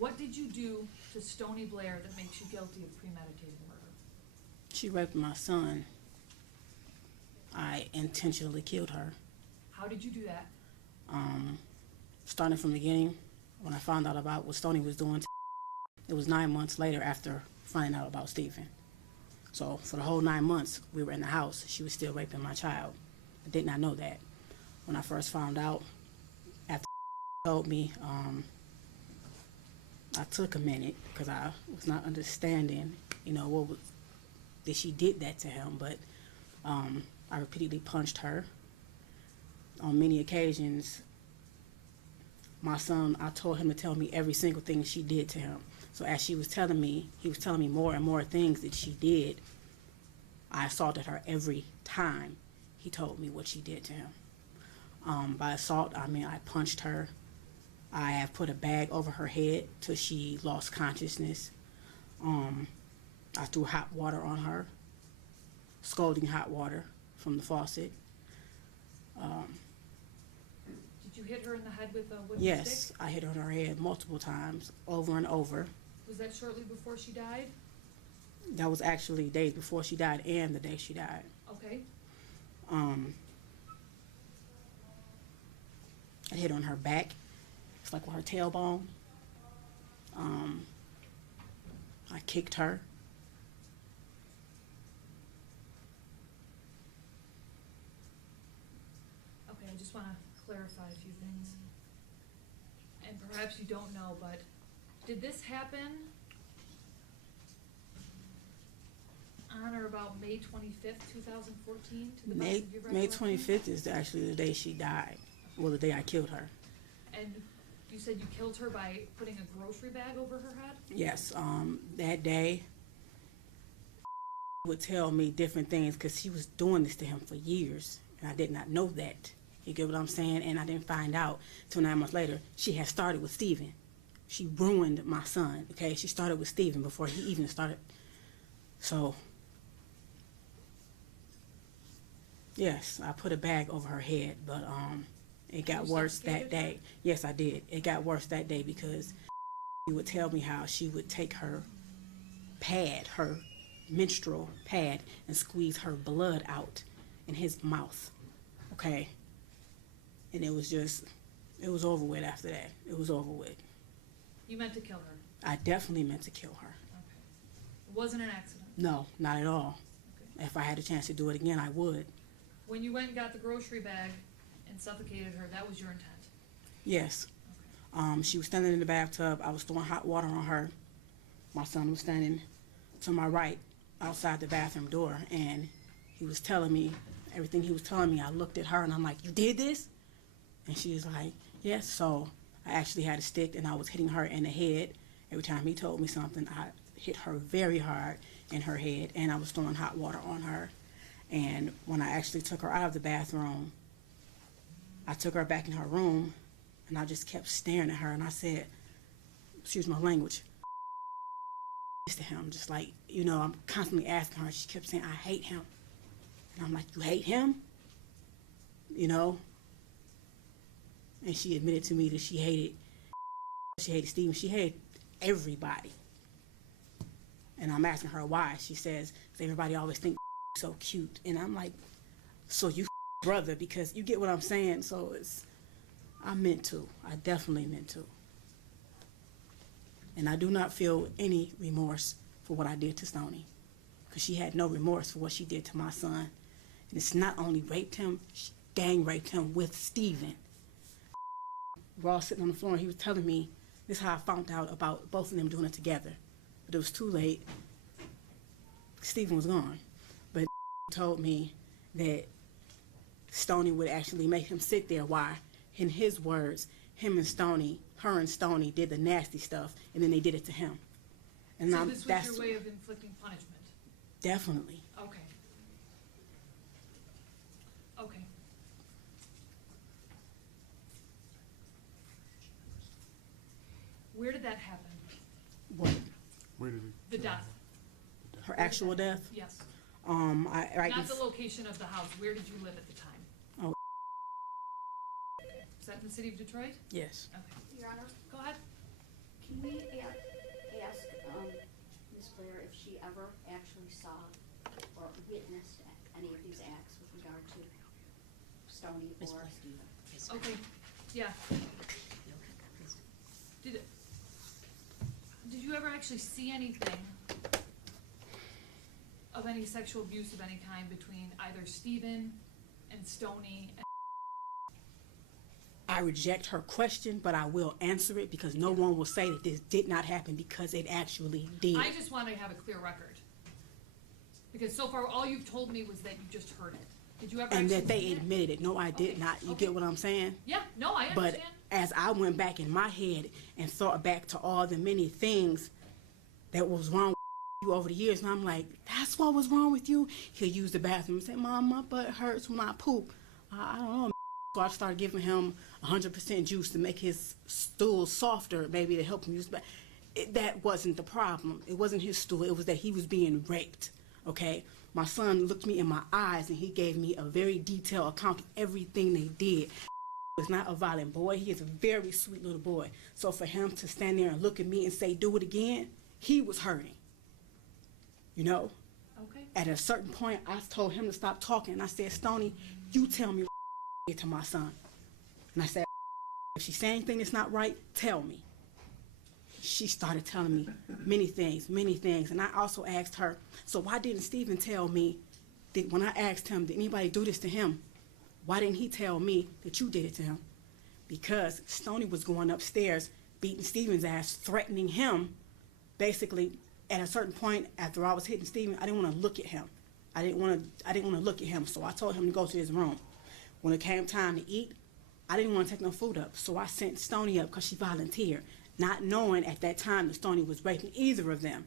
What did you do to Stony Blair that makes you guilty of premeditated murder? She raped my son. I intentionally killed her. How did you do that? Starting from the beginning, when I found out about what Stony was doing, it was 9 months later after finding out about Stephen. So for the whole 9 months we were in the house, she was still raping my child. I did not know that. When I first found out, after told me, I took a minute because I was not understanding, what was that she did that to him. But I repeatedly punched her. On many occasions, my son, I told him to tell me every single thing she did to him. So as she was telling me, he was telling me more and more things that she did. I assaulted her every time he told me what she did to him. By assault, I mean I punched her. I have put a bag over her head till she lost consciousness. I threw hot water on her, scalding hot water from the faucet. Did you hit her in the head with a wooden stick? Yes, I hit her on her head multiple times, over and over. Was that shortly before she died? That was actually days before she died and the day she died. Okay. I hit on her back. It's like with her tailbone. I kicked her. Okay, I just want to clarify a few things. And perhaps you don't know, but did this happen on or about May 25th, 2014? To the best of your May recollection? 25th is actually the day she died. Well, the day I killed her. And you said you killed her by putting a grocery bag over her head? Yes, that day would tell me different things because she was doing this to him for years, and I did not know that. You get what I'm saying? And I didn't find out till 9 months later. She had started with Stephen. She ruined my son, okay? She started with Stephen before he even started. So, yes, I put a bag over her head, but it got worse that day. Yes, I did. It got worse that day because she would tell me how she would take her pad, her menstrual pad, and squeeze her blood out in his mouth, okay? And it was over with after that. It was over with. You meant to kill her? I definitely meant to kill her. Okay. It wasn't an accident? No, not at all. Okay. If I had a chance to do it again, I would. When you went and got the grocery bag and suffocated her, that was your intent? Yes. Okay. She was standing in the bathtub. I was throwing hot water on her. My son was standing to my right outside the bathroom door, and he was telling me everything he was telling me. I looked at her and I'm like, "You did this?" And she was like, "Yes." So I actually had a stick and I was hitting her in the head. Every time he told me something, I hit her very hard in her head, and I was throwing hot water on her. And when I actually took her out of the bathroom, I took her back in her room, and I just kept staring at her, and I said, excuse my language, to him, just like, I'm constantly asking her. She kept saying, "I hate him." And I'm like, "You hate him?" And she admitted to me that she hated Stephen. She hated everybody. And I'm asking her why. She says, "'Cause everybody always think so cute." And I'm like, "So you brother," because you get what I'm saying. So I meant to. I definitely meant to. And I do not feel any remorse for what I did to Stony, because she had no remorse for what she did to my son. And it's not only raped him, she gang raped him with Stephen. We're all sitting on the floor, and he was telling me, this is how I found out about both of them doing it together. But it was too late. Stephen was gone. But told me that Stony would actually make him sit there while, in his words, her and Stony did the nasty stuff, and then they did it to him. And so this was your way of inflicting punishment? Definitely. Okay. Okay. Where did that happen? What? Where did it? The death. Her actual death? Yes. Not the location of the house. Where did you live at the time? Oh. Is that in the city of Detroit? Yes. Okay. Your Honor, go ahead. Can we ask Ms. Blair if she ever actually saw or witnessed any of these acts with regard to Stoney Ms. or Blair. Stephen? Okay, yeah. Did you ever actually see anything of any sexual abuse of any kind between either Stephen and Stoney? I reject her question, but I will answer it because no one will say that this did not happen because it actually did. I just want to have a clear record. Because so far, all you've told me was that you just heard it. Did you ever And actually that they see it? admitted it. No, I did Okay, not. You okay. get what I'm saying? Yeah, no, I But understand. as I went back in my head and thought back to all the many things that was wrong with you over the years, and I'm like, that's what was wrong with you? He'll use the bathroom and say, Mom, my butt hurts when I poop. I don't know. So I started giving him 100% juice to make his stool softer, maybe to help him use the bathroom. That wasn't the problem. It wasn't his stool. It was that he was being raped, okay? My son looked me in my eyes and he gave me a very detailed account of everything they did. Was not a violent boy. He is a very sweet little boy. So for him to stand there and look at me and say, do it again, he was hurting. You know? Okay. At a certain point, I told him to stop talking. And I said, Stoney, you tell me what did to my son. And I said, if she say anything that's not right, tell me. She started telling me many things. And I also asked her, so why didn't Stephen tell me that when I asked him, did anybody do this to him? Why didn't he tell me that you did it to him? Because Stoney was going upstairs, beating Stephen's ass, threatening him. Basically, at a certain point, after I was hitting Stephen, I didn't want to look at him. I didn't want to look at him, so I told him to go to his room. When it came time to eat, I didn't want to take no food up, so I sent Stoney up because she volunteered, not knowing at that time that Stoney was raping either of them.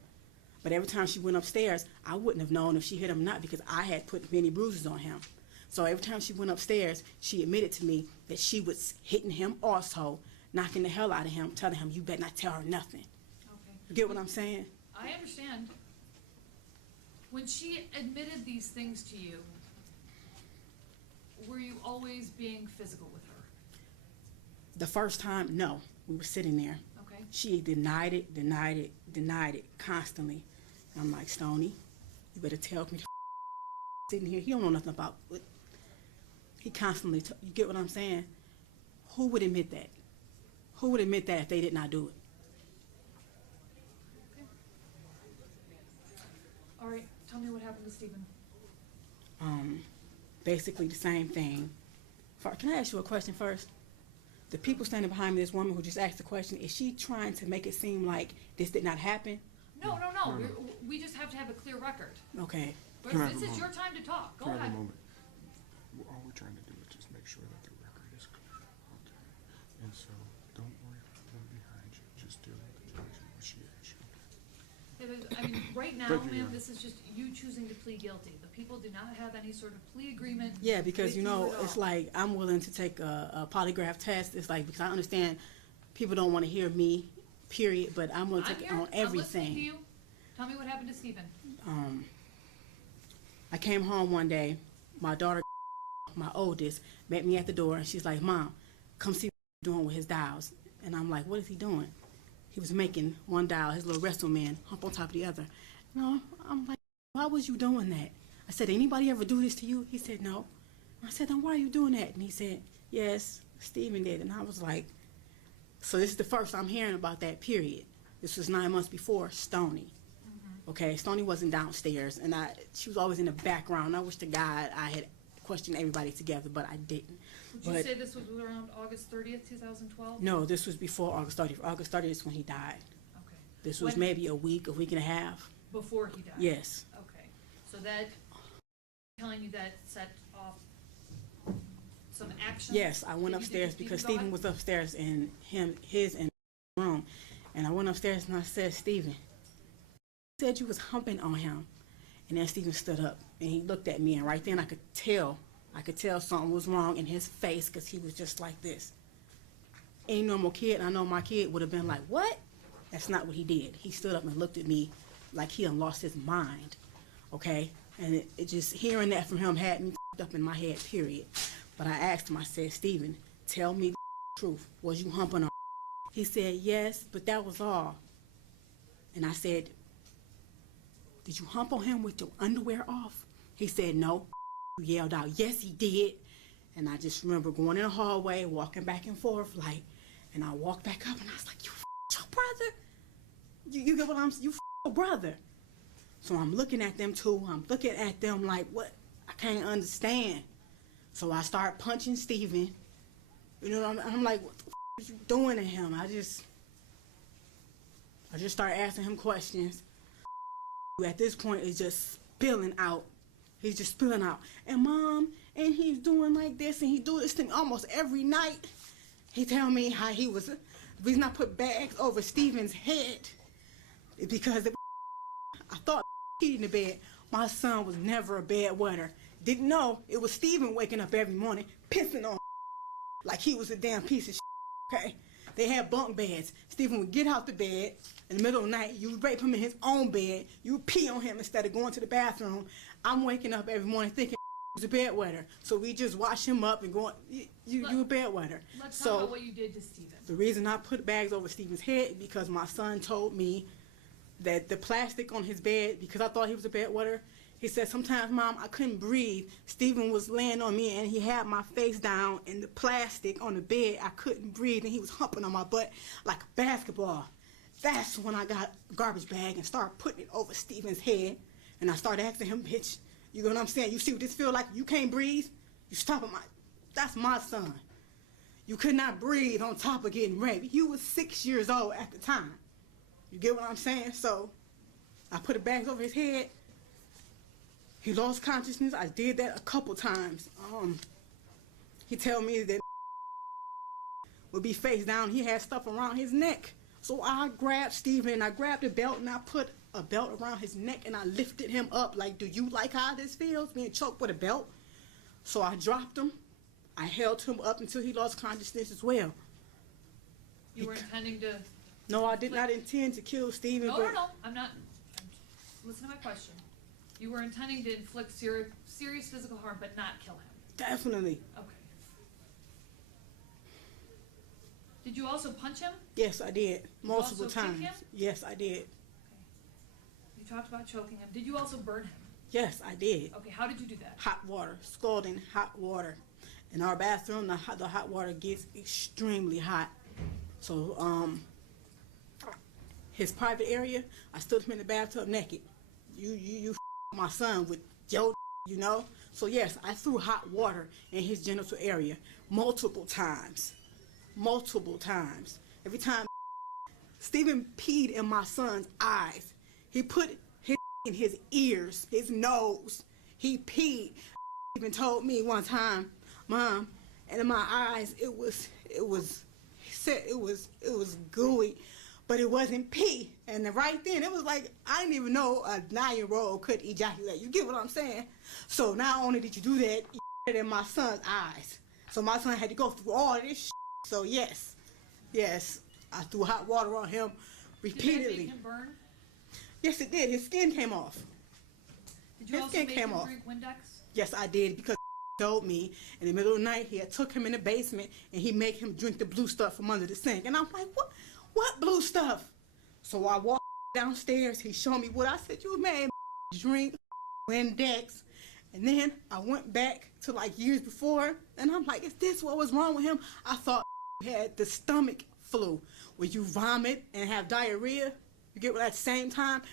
But every time she went upstairs, I wouldn't have known if she hit him or not because I had put many bruises on him. So every time she went upstairs, she admitted to me that she was hitting him also, knocking the hell out of him, telling him, you better not tell her nothing. Okay. You get what I'm saying? I understand. When she admitted these things to you, were you always being physical with her? The first time, no. We were sitting there. Okay. She denied it constantly. And I'm like, Stoney, you better tell me the sitting here. He don't know nothing about it. He constantly, you get what I'm saying? Who would admit that? Who would admit that if they did not do it? Okay. All right, tell me what happened to Stephen. Basically the same thing. Can I ask you a question first? The people standing behind me, this woman who just asked the question, is she trying to make it seem like this did not happen? No. We just have to have a clear record. Okay. Can I have This a is your moment? time to talk. Go Can I have ahead. a moment? All we're trying to do is just make sure that the record is clear, okay? And so, don't worry about them behind you. Just deal with the judge and what she asks you. I mean, right now, Thank you, ma'am, Your this is just you choosing to plead guilty. The people do not have any sort of plea agreement. Yeah, because with you know, at it's all. like I'm willing to take a polygraph test. It's like because I understand people don't want to hear me, period. But I'm willing to I'm take here. on I'm listening to everything. you. Tell me what happened to Stephen. I came home one day. My daughter, my oldest, met me at the door, and she's like, "Mom, come see what he's doing with his dials." And I'm like, "What is he doing?" He was making one dial, his little wrestle man, hump on top of the other. No, I'm like, "Why was you doing that?" I said, "Anybody ever do this to you?" He said, "No." I said, "Then why are you doing that?" And he said, "Yes, Stephen did." And I was like, so this is the first I'm hearing about that, period. This was 9 months before Stoney. Okay, Stoney wasn't downstairs, and she was always in the background. I wish to God I had questioned everybody together, but I didn't. Would you But say this was around August 30th, 2012? no, this was before August 30th. August 30th is when he died. Okay. This was When- maybe a week and a half. Before he died? Yes. Okay. So that, telling you that set off some action? Yes, I went that you did upstairs to because Stephen? Stephen Go was upstairs in his room. And I went upstairs and I said, "Stephen, you said you was humping on him." And then Stephen stood up and he looked at me, and right then I could tell something was wrong in his face because he was just like this. Any normal kid, I know my kid would have been like, "What?" That's not what he did. He stood up and looked at me like he had lost his mind, okay? And it just, hearing that from him had me up in my head, period. But I asked him, I said, "Stephen, tell me the truth. Was you humping on?" He said, yes, but that was all. And I said, did you hump on him with your underwear off? He said, no. He yelled out, yes, he did. And I just remember going in the hallway, walking back and forth, like, and I walked back up and I was like, you your brother? You get what I'm saying? You your brother. So I'm looking at them too. I'm looking at them like, what? I can't understand. So I start punching Steven. You know, I'm like, what the is you doing to him? I just start asking him questions. At this point, it's just spilling out. He's just spilling out. And Mom, and he's doing like this, and he do this thing almost every night. He tell me how he was, the reason I put bags over Steven's head is because I thought he in the bed. My son was never a bedwetter. Didn't know it was Steven waking up every morning, pissing on like he was a damn piece of shit, okay? They had bunk beds. Steven would get out the bed in the middle of the night. You would rape him in his own bed. You would pee on him instead of going to the bathroom. I'm waking up every morning thinking he was a bedwetter. So we just wash him up and going, you a bedwetter. Let's talk about what you did to Steven. The reason I put bags over Steven's head is because my son told me that the plastic on his bed, because I thought he was a bedwetter, he said, sometimes, Mom, I couldn't breathe. Steven was laying on me, and he had my face down, and the plastic on the bed, I couldn't breathe, and he was humping on my butt like a basketball. That's when I got a garbage bag and started putting it over Steven's head, and I started asking him, bitch, you know what I'm saying? You see what this feel like? You can't breathe? You stopping that's my son. You could not breathe on top of getting raped. He was 6 years old at the time. You get what I'm saying? So I put the bags over his head. He lost consciousness. I did that a couple times. He tell me that would be face down. He had stuff around his neck. So I grabbed Steven, I grabbed a belt, and I put a belt around his neck, and I lifted him up like, do you like how this feels, being choked with a belt? So I dropped him. I held him up until he lost consciousness as well. You were intending to... No, I did not intend to kill Steven. No, I'm not... Listen to my question. You were intending to inflict serious physical harm, but not kill him. Definitely. Okay. Did you also punch him? Yes, I did. Multiple also kick times. him? Yes, I did. Okay. You talked about choking him. Did you also burn him? Yes, I did. Okay, how did you do that? Hot water, scalding hot water. In our bathroom, the hot water gets extremely hot. So, his private area, I stood him in the bathtub naked. You my son with your, you know? So yes, I threw hot water in his genital area multiple times. Multiple times. Every time Steven peed in my son's eyes. He put his in his ears, his nose. He peed. Even told me one time, Mom, and in my eyes it was gooey, but it wasn't pee. And then right then, it was like, I didn't even know a 9-year-old could ejaculate. You get what I'm saying? So not only did you do that, you did it in my son's eyes. So my son had to go through all of this shit. So yes, I threw hot water on him repeatedly. Did that make him burn? Yes, it did. His skin came off. Did you His also skin make came him off. drink Windex? Yes, I did, because told me in the middle of the night he had took him in the basement and he made him drink the blue stuff from under the sink. And I'm like, what blue stuff? So I walked downstairs. He showed me what I said. You made drink Windex. And then I went back to like years before, and I'm like, is this what was wrong with him? I thought he had the stomach flu, where you vomit and have diarrhea. You get what, at the same time?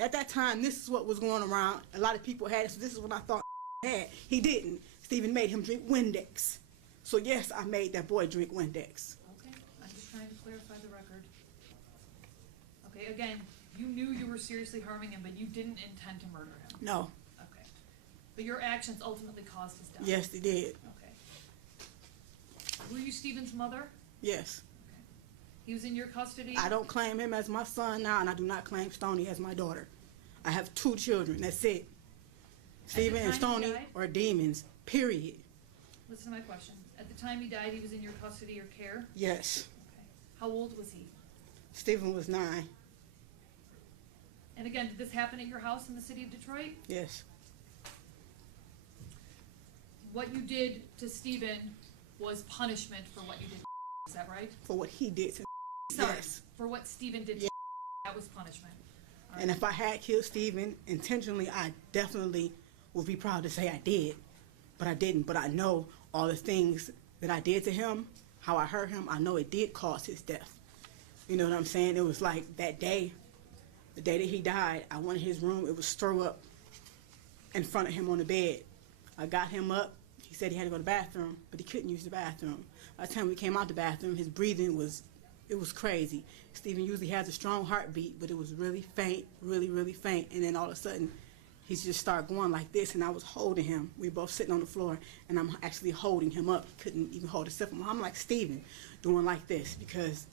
At that time, this is what was going around. A lot of people had it, so this is what I thought had. He didn't. Steven made him drink Windex. So yes, I made that boy drink Windex. Okay, I'm just trying to clarify the record. Okay, again, you knew you were seriously harming him, but you didn't intend to murder him. No. Okay. But your actions ultimately caused his death. Yes, they did. Okay. Were you Steven's mother? Yes. Okay. He was in your custody? I don't claim him as my son now, and I do not claim Stoney as my daughter. I have 2 children. That's it. Steven and time he Stoney died? are demons, period. Listen to my question. At the time he died, he was in your custody or care? Yes. Okay. How old was he? Steven was 9. And again, did this happen at your house in the city of Detroit? Yes. What you did to Steven was punishment for what you did. Is that right? For what he did to Sorry, Yes. for what Stephen did to Yeah. that was punishment. All And right. if I had killed Stephen intentionally, I definitely would be proud to say I did. But I didn't. But I know all the things that I did to him, how I hurt him, I know it did cause his death. You know what I'm saying? It was like that day, the day that he died, I went in his room, it was throw up in front of him on the bed. I got him up. He said he had to go to the bathroom, but he couldn't use the bathroom. By the time we came out the bathroom, his breathing was crazy. Stephen usually has a strong heartbeat, but it was really faint, really, really faint. And then all of a sudden, he just started going like this, and I was holding him. We were both sitting on the floor, and I'm actually holding him up. He couldn't even hold himself. I'm like, Stephen, doing like this, because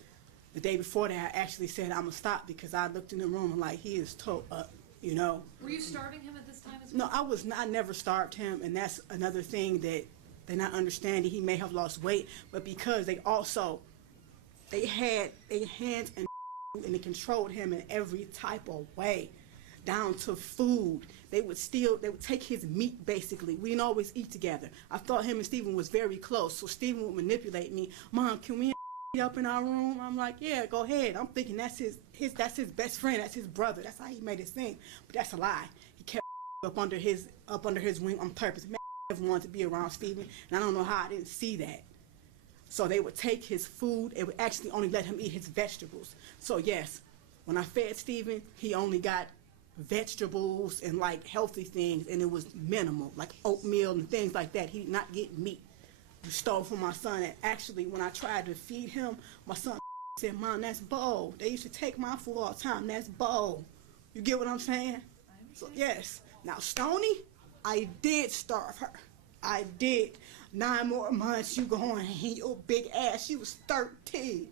the day before that, I actually said, I'm going to stop, because I looked in the room and like, he is toe up, you know. Were you starving him at this time as well? No, I was not. I never starved him, and that's another thing that they're not understanding. He may have lost weight, but because they had their hands and they controlled him in every type of way, down to food. They would take his meat, basically. We didn't always eat together. I thought him and Stephen was very close, so Stephen would manipulate me. Mom, can we up in our room? I'm like, yeah, go ahead. I'm thinking that's his best friend, that's his brother. That's how he made it seem, but that's a lie. He kept up under his wing on purpose. Man, I never wanted to be around Stephen, and I don't know how I didn't see that. So they would take his food. It would actually only let him eat his vegetables. So yes, when I fed Stephen, he only got vegetables and like healthy things, and it was minimal, like oatmeal and things like that. He did not get meat. You stole from my son, and actually when I tried to feed him, my son said, Mom, that's Bo. They used to take my food all the time. That's Bo. You get what I'm saying? So yes. Now Stony, I did starve her. I did. 9 more months you going in your big ass. She was 13.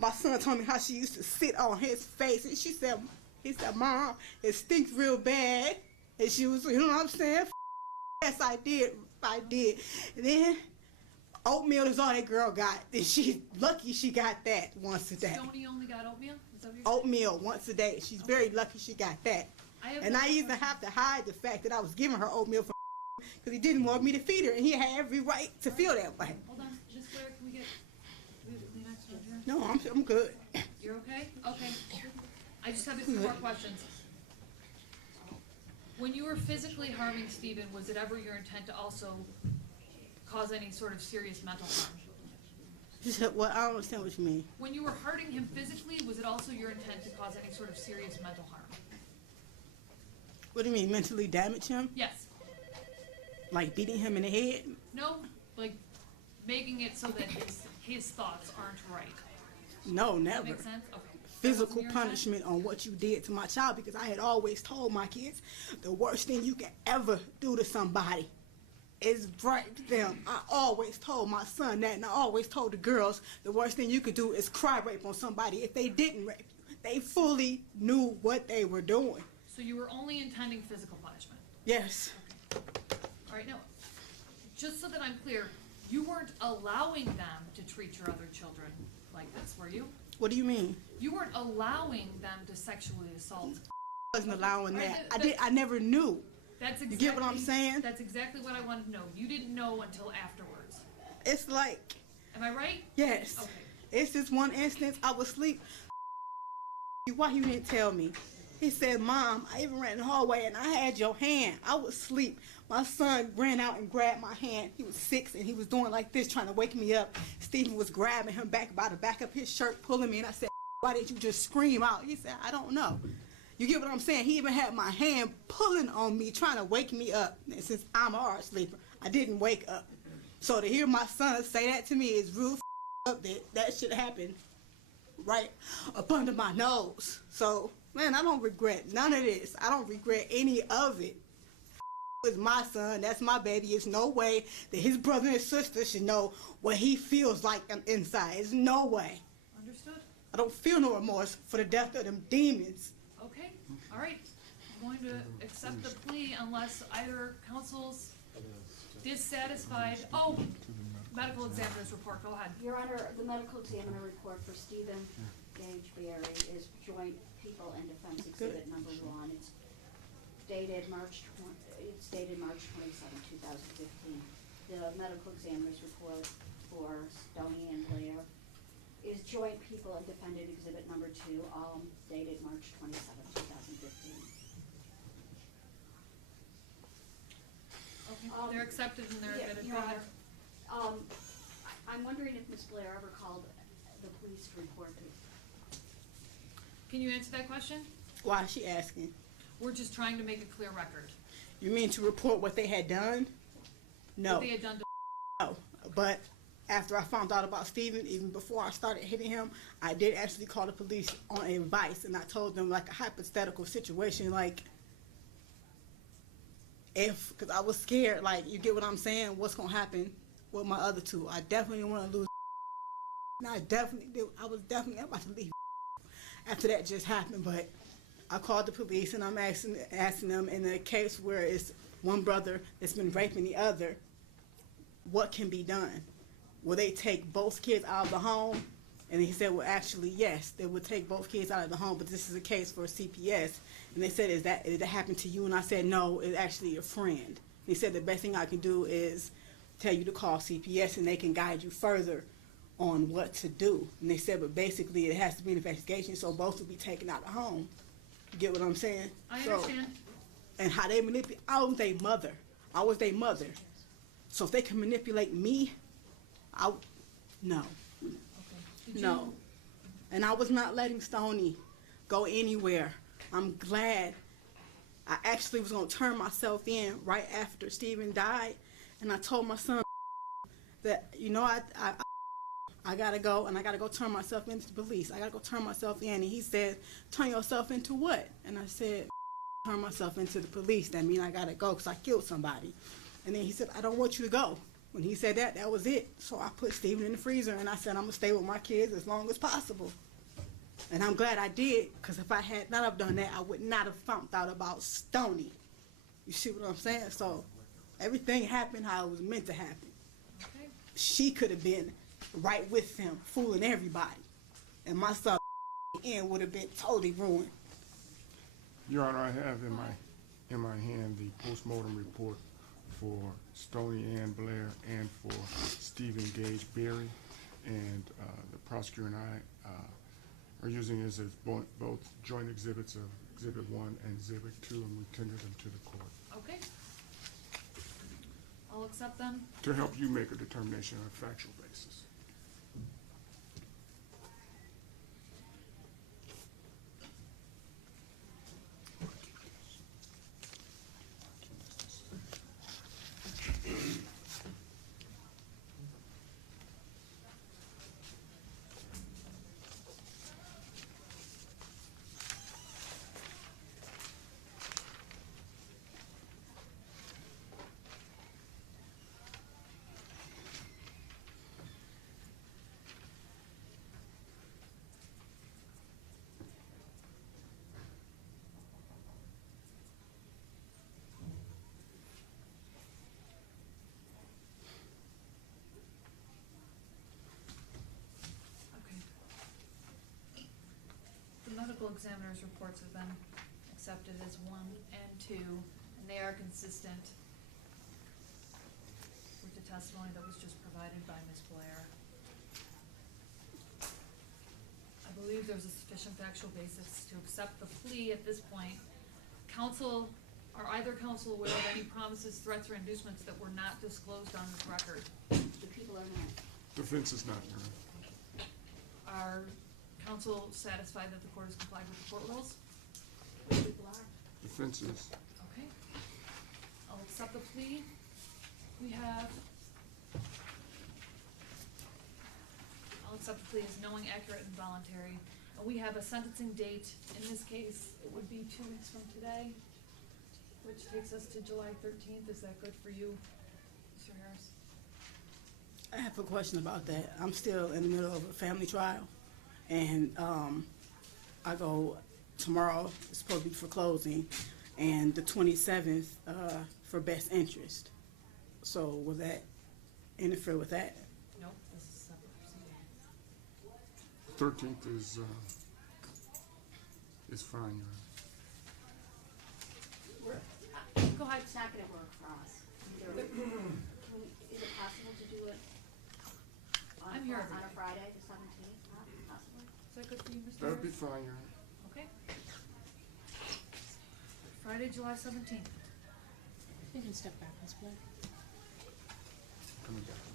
My son told me how she used to sit on his face, and he said, Mom, it stinks real bad. And she was, you know what I'm saying? Yes, I did. And then oatmeal is all that girl got. And she's lucky she got that once a day. Stoney only got oatmeal? Is that what you're saying? Oatmeal once a day. She's very lucky she got that. And I even have to hide the fact that I was giving her oatmeal for because he didn't want me to feed her, and he had every right to feel that way. Hold on, Miss Blair, can we get Kleenex right here? No, I'm good. You're okay? Okay. I just have a few more questions. When you were physically harming Stephen, was it ever your intent to also cause any sort of serious mental harm? She said, well, I don't understand what you mean. When you were hurting him physically, was it also your intent to cause any sort of serious mental harm? What do you mean, mentally damage him? Yes. Like beating him in the head? No, like making it so that his thoughts aren't right. No, Does that never. make sense? Okay. Physical punishment on what you did to my child, because I had always told my kids the worst thing you can ever do to somebody is rape them. I always told my son that, and I always told the girls the worst thing you could do is cry rape on somebody if they didn't rape you. They fully knew what they were doing. So you were only intending physical punishment? Yes. All right, now, just so that I'm clear, you weren't allowing them to treat your other children like this, were you? What do you mean? You weren't allowing them to sexually assault. I wasn't allowing Right, that. I never knew. That's You exactly, get what I'm saying? That's exactly what I wanted to know. You didn't know until afterwards. It's like, Am I right? yes. Okay. It's this one instance, I was asleep. Why you didn't tell me? He said, Mom, I even ran in the hallway and I had your hand. I was asleep. My son ran out and grabbed my hand. He was 6 and he was doing like this, trying to wake me up. Stephen was grabbing him back by the back of his shirt, pulling me, and I said, why didn't you just scream out? He said, I don't know. You get what I'm saying? He even had my hand pulling on me, trying to wake me up. And since I'm a hard sleeper, I didn't wake up. So to hear my son say that to me is real up that shit happened right up under my nose. So, man, I don't regret none of this. I don't regret any of it. It's my son. That's my baby. There's no way that his brother and sister should know what he feels like inside. There's no way. Understood? I don't feel no remorse for the death of them demons. Okay. All right. I'm going to accept the plea unless either counsel's dissatisfied. Oh, medical examiner's report. Go ahead. Your Honor, the medical examiner report for Stephen Gage Berry is Joint People and Defense Exhibit number 1. It's dated March 27, 2015. The medical examiner's report for Stoney and Blair is joint people and defendant exhibit number 2, all dated March 27th, 2015. Okay, they're accepted and they're admitted. Your Go ahead. Honor, I'm wondering if Ms. Blair ever called the police to report it. Can you answer that question? Why is she asking? We're just trying to make a clear record. You mean to report what they had done? No. What they had done to No. But after I found out about Steven, even before I started hitting him, I did actually call the police on advice, and I told them like a hypothetical situation, like if, because I was scared, like, you get what I'm saying, what's going to happen with my other two. I definitely didn't want to lose. And I was definitely about to leave after that just happened, but I called the police and I'm asking them in a case where it's one brother that's been raping the other, what can be done? Will they take both kids out of the home? And he said, well, actually, yes, they would take both kids out of the home, but this is a case for CPS. And they said, did that happen to you? And I said, no, it's actually a friend. And he said, the best thing I can do is tell you to call CPS and they can guide you further on what to do. And they said, but basically it has to be an investigation, so both will be taken out of the home. You get what I'm saying? I understand. And how they manipulate, I was their mother. I was their mother. So if they can manipulate me, no. Okay. Did No. you- And I was not letting Stoney go anywhere. I'm glad. I actually was going to turn myself in right after Steven died. And I told my son that, you know, I got to go, and I got to go turn myself into the police. I got to go turn myself in. And he said, turn yourself into what? And I said, turn myself into the police. That means I got to go because I killed somebody. And then he said, I don't want you to go. When he said that, that was it. So I put Steven in the freezer, and I said, I'm going to stay with my kids as long as possible. And I'm glad I did, because if I had not have done that, I would not have found out about Stoney. You see what I'm saying? So everything happened how it was meant to happen. Okay. She could have been right with them, fooling everybody. And my son end would have been totally ruined. Your Honor, I have in my hand the postmortem report for Stoney Ann Blair and for Stephen Gage Berry, and the prosecutor and I are using it as both joint exhibits of Exhibit 1 and Exhibit 2, and we tender them to the court Okay. I'll accept them. to help you make a determination on a factual basis. Okay. The medical examiner's reports have been accepted as 1 and 2, and they are consistent with the testimony that was just provided by Ms. Blair. I believe there's a sufficient factual basis to accept the plea at this point. Counsel, are either counsel aware of any promises, threats, or inducements that were not disclosed on this record? The people are not. Defense is not, Your Honor. Are counsel satisfied that the court has complied with the court rules? The people are. Defense is. Okay. I'll accept the plea. I'll accept the plea as knowing, accurate, and voluntary. And we have a sentencing date. In this case, it would be 2 weeks from today, which takes us to July 13th. Is that good for you, Mr. Harris? I have a question about that. I'm still in the middle of a family trial, and I go tomorrow. It's supposed to be for closing, and the 27th for best interest. So will that interfere with that? Nope, this is a separate proceeding. 13th is fine, Your Honor. Go ahead. It's not gonna work for us. Is it possible to do it on I'm here every on a day. Friday, the 17th? That'll be fine, Your Honor. Okay. Friday, July 17th. You can step back, Ms. Blair. Coming back.